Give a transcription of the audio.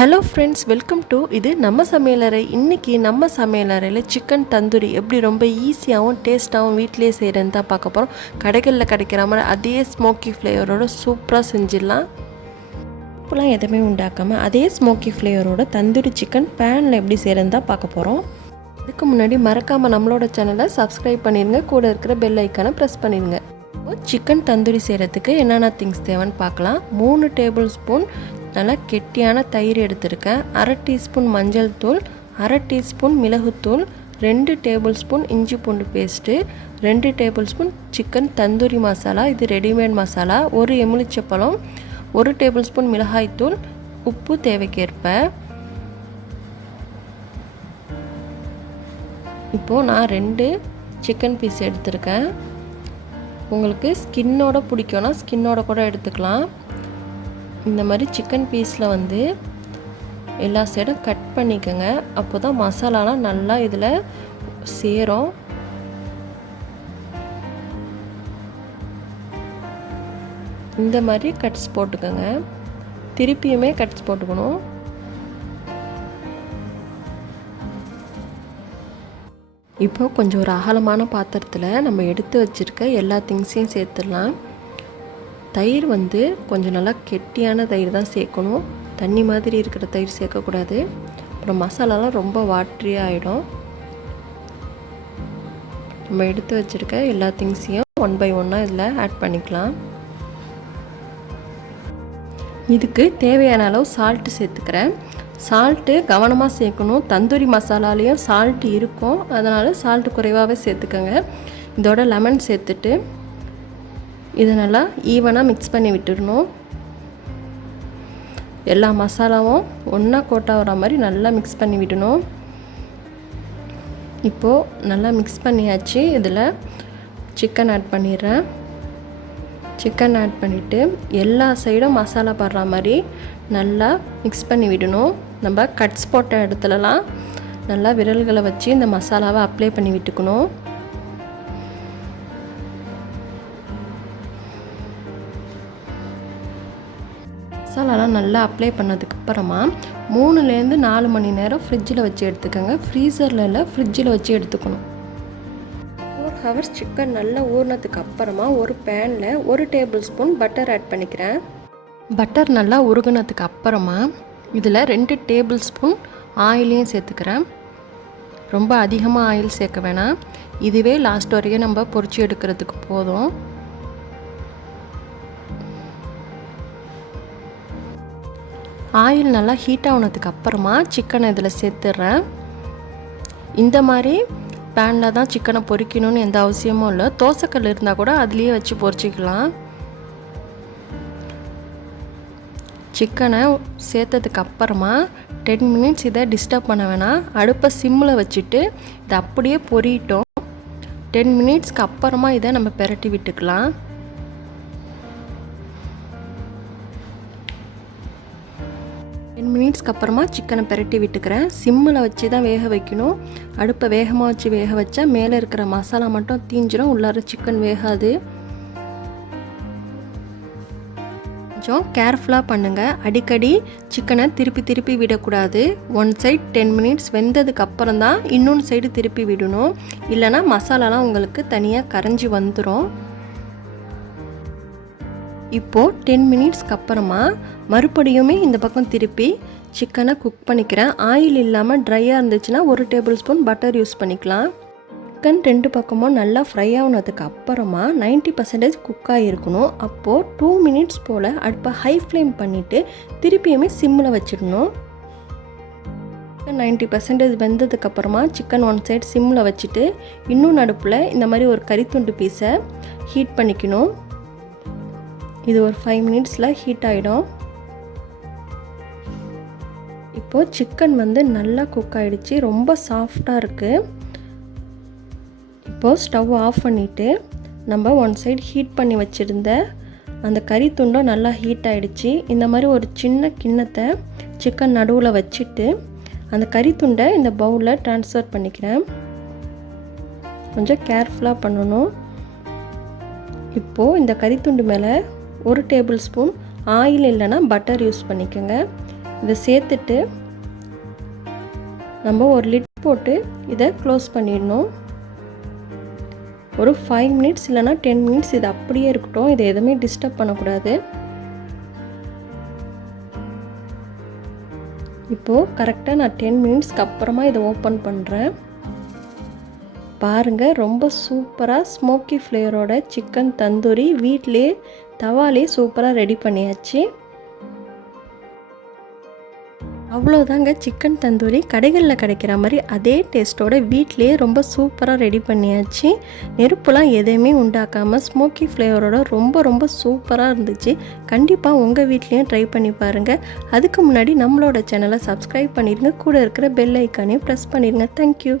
Hello friends, welcome to இது நம்ம சமையலறை. இன்றைக்கி நம்ம சமையலறையில் சிக்கன் தந்தூரி எப்படி ரொம்ப ஈஸியாகவும் டேஸ்ட்டாகவும் வீட்டிலே செய்கிறேன்னு தான் பார்க்க போகிறோம். கடைகளில் கிடைக்கிற மாதிரி அதே ஸ்மோக்கி ஃப்ளேவரோட சூப்பராக செஞ்சிடலாம். இப்போலாம் எதுவுமே உண்டாக்காமல் அதே ஸ்மோக்கி ஃப்ளேவரோட தந்தூரி சிக்கன் பேனில் எப்படி செய்கிறேன்னு தான் பார்க்க போகிறோம். அதுக்கு முன்னாடி மறக்காமல் நம்மளோட சேனலை சப்ஸ்கிரைப் பண்ணிடுங்க, கூட இருக்கிற பெல் ஐக்கானை ப்ரெஸ் பண்ணிடுங்க. சிக்கன் தந்தூரி செய்கிறதுக்கு என்னென்ன திங்ஸ் தேவைன்னு பார்க்கலாம். 3 டேபிள் ஸ்பூன் நல்லா கெட்டியான தயிர் எடுத்திருக்கேன், 1/2 டீஸ்பூன் மஞ்சள் தூள், 1/2 டீஸ்பூன் மிளகுத்தூள், 2 டேபிள் ஸ்பூன் இஞ்சி பூண்டு paste, 2 table spoon chicken tandoori masala, இது ரெடிமேட் மசாலா, 1 எலுமிச்சப்பழம், 1 டேபிள் ஸ்பூன் மிளகாய்த்தூள், உப்பு தேவைக்கேற்ப. இப்போது நான் 2 சிக்கன் பீஸ் எடுத்திருக்கேன். உங்களுக்கு ஸ்கின்னோட பிடிக்கும்னா ஸ்கின்னோட கூட எடுத்துக்கலாம். இந்த மாதிரி சிக்கன் பீஸில் வந்து எல்லா சைடும் கட் பண்ணிக்கோங்க, அப்போ தான் மசாலாலாம் நல்லா இதில் சேரும். இந்த மாதிரி கட்ஸ் போட்டுக்கோங்க, திருப்பியுமே கட்ஸ் போட்டுக்கணும். இப்போது கொஞ்சம் ஒரு அகலமான பாத்திரத்தில் நம்ம எடுத்து வச்சுருக்க எல்லா திங்ஸையும் சேர்த்துடலாம். தயிர் வந்து கொஞ்சம் நல்லா கெட்டியான தயிர் தான் சேர்க்கணும், தண்ணி மாதிரி இருக்கிற தயிர் சேர்க்கக்கூடாது. அப்புறம் மசாலாலாம் ரொம்ப வாட்டரியாக ஆகிடும். நம்ம எடுத்து வச்சுருக்க எல்லா திங்ஸையும் 1 by 1 இதில் ஆட் பண்ணிக்கலாம். இதுக்கு தேவையான அளவு சால்ட்டு சேர்த்துக்கிறேன். சால்ட்டு கவனமாக சேர்க்கணும், தந்தூரி மசாலாலேயும் சால்ட்டு இருக்கும், அதனால் சால்ட்டு குறைவாகவே சேர்த்துக்கோங்க. இதோட லெமன் சேர்த்துட்டு இதை நல்லா ஈவனாக மிக்ஸ் பண்ணி விட்டுடணும். எல்லா மசாலாவும் ஒன்றா கோட்டாகிற மாதிரி நல்லா மிக்ஸ் பண்ணி விடணும். இப்போது நல்லா மிக்ஸ் பண்ணியாச்சு. இதில் சிக்கன் ஆட் பண்ணிடுறேன். சிக்கன் ஆட் பண்ணிவிட்டு எல்லா சைடும் மசாலா படுற மாதிரி நல்லா மிக்ஸ் பண்ணி விடணும். நம்ம கட்ஸ் போட்ட இடத்துலலாம் நல்லா விரல்களை வச்சு இந்த மசாலாவை அப்ளை பண்ணி விட்டுக்கணும். மசாலாலாம் நல்லா அப்ளை பண்ணதுக்கப்புறமா 3லேருந்து 4 மணி நேரம் ஃப்ரிட்ஜில் வச்சு எடுத்துக்கோங்க. ஃப்ரீசரில் இல்லை, ஃப்ரிட்ஜில் வச்சு எடுத்துக்கணும். 4 ஹவர்ஸ் சிக்கன் நல்லா ஊறினதுக்கு அப்புறமா ஒரு பேனில் 1 டேபிள் ஸ்பூன் பட்டர் ஆட் பண்ணிக்கிறேன். பட்டர் நல்லா உருகுனதுக்கு அப்புறமா இதில் 2 டேபிள் ஸ்பூன் ஆயிலையும் சேர்த்துக்கிறேன். ரொம்ப அதிகமாக ஆயில் சேர்க்க வேணாம், இதுவே லாஸ்ட் வரைக்கும் நம்ம பொரிச்சு எடுக்கிறதுக்கு போதும். ஆயில் நல்லா ஹீட் ஆனதுக்கு அப்புறமா சிக்கனை இதில் சேர்த்துட்றேன். இந்த மாதிரி பேனில் தான் சிக்கனை பொரிக்கணும்னு எந்த அவசியமும் இல்லை, தோசைக்கல் இருந்தால் கூட அதுலேயே வச்சு பொரிச்சிக்கலாம். சிக்கனை சேர்த்ததுக்கு அப்புறமா 10 மினிட்ஸ் இதை டிஸ்டர்ப் பண்ண வேணாம், அடுப்பை சிம்மில் வச்சுட்டு இதை அப்படியே பொரியட்டும். 10 மினிட்ஸ்க்கு அப்புறமா இதை நம்ம பெரட்டி விட்டுக்கலாம். 10 மினிட்ஸ்க்கு அப்புறமா சிக்கனை பெரட்டி விட்டுக்கிறேன். சிம்மில் வச்சு தான் வேக வைக்கணும். அடுப்பை வேகமாக வச்சு வேக வச்சா மேலே இருக்கிற மசாலா மட்டும் தீஞ்சிடும், உள்ளார சிக்கன் வேகாது. கொஞ்சம் கேர்ஃபுல்லாக பண்ணுங்கள், அடிக்கடி சிக்கனை திருப்பி திருப்பி விடக்கூடாது. ஒன் சைடு 10 மினிட்ஸ் வெந்ததுக்கு அப்புறம் தான் இன்னொன்று சைடு திருப்பி விடணும், இல்லைனா மசாலாலாம் உங்களுக்கு தனியாக கரைஞ்சி வந்துடும். இப்போது 10 மினிட்ஸ்க்கு அப்புறமா மறுபடியுமே இந்த பக்கம் திருப்பி சிக்கனை குக் பண்ணிக்கிறேன். ஆயில் இல்லாமல் ட்ரையாக இருந்துச்சுன்னா 1 டேபிள் ஸ்பூன் பட்டர் யூஸ் பண்ணிக்கலாம். சிக்கன் 2 பக்கமும் நல்லா ஃப்ரை ஆனதுக்கு அப்புறமா 90% குக் ஆகிருக்கணும். அப்போது 2 மினிட்ஸ் போல் அடுப்பை ஹை ஃப்ளேம் பண்ணிவிட்டு திருப்பியுமே சிம்மில் வச்சிடணும். 90% வெந்ததுக்கப்புறமா சிக்கன் ஒன் சைடு சிம்மில் வச்சுட்டு இன்னும் அடுப்பில் இந்த மாதிரி ஒரு கறித்துண்டு பீஸை ஹீட் பண்ணிக்கணும். இது ஒரு 5 மினிட்ஸில் ஹீட் ஆகிடும். இப்போது சிக்கன் வந்து நல்லா குக் ஆகிடுச்சு, ரொம்ப சாஃப்டாக இருக்குது. இப்போது ஸ்டவ் ஆஃப் பண்ணிவிட்டு நம்ம ஒன் சைடு ஹீட் பண்ணி வச்சுருந்த அந்த கறி துண்டும் நல்லா ஹீட் ஆகிடுச்சு. இந்த மாதிரி ஒரு சின்ன கிண்ணத்தை சிக்கன் நடுவில் வச்சுட்டு அந்த கறி துண்டை இந்த பவுலில் ட்ரான்ஸ்ஃபர் பண்ணிக்கிறேன். கொஞ்சம் கேர்ஃபுல்லாக பண்ணணும். இப்போது இந்த கறி துண்டு மேலே 1 டேபிள் ஸ்பூன் ஆயில் இல்லைன்னா பட்டர் யூஸ் பண்ணிக்கோங்க. இதை சேர்த்துட்டு நம்ம ஒரு லிட் போட்டு இதை க்ளோஸ் பண்ணிடணும். ஒரு 5 மினிட்ஸ் இல்லைனா 10 மினிட்ஸ் இது அப்படியே இருக்கட்டும். இதை எதுவுமே டிஸ்டர்ப் பண்ணக்கூடாது. இப்போது கரெக்டாக நான் 10 மினிட்ஸ்க்கு அப்புறமா இதை ஓப்பன் பண்ணுறேன். பாருங்கள், ரொம்ப சூப்பராக ஸ்மோக்கி ஃப்ளேவரோட சிக்கன் தந்தூரி வீட்டிலே தவாலே சூப்பராக ரெடி பண்ணியாச்சு. அவ்வளோதாங்க, சிக்கன் தந்தூரி கடைகளில் கிடைக்கிற மாதிரி அதே டேஸ்ட்டோட வீட்டிலே ரொம்ப சூப்பராக ரெடி பண்ணியாச்சு. நெருப்புலாம் எதையுமே உண்டாக்காமல் ஸ்மோக்கி ஃப்ளேவரோட ரொம்ப ரொம்ப சூப்பராக இருந்துச்சு. கண்டிப்பாக உங்கள் வீட்லேயும் ட்ரை பண்ணி பாருங்கள். அதுக்கு முன்னாடி நம்மளோட சேனலை சப்ஸ்கிரைப் பண்ணிடுங்க. கூட இருக்கிற பெல் ஐக்கானையும் ப்ரெஸ் பண்ணிடுங்க. தேங்க்யூ.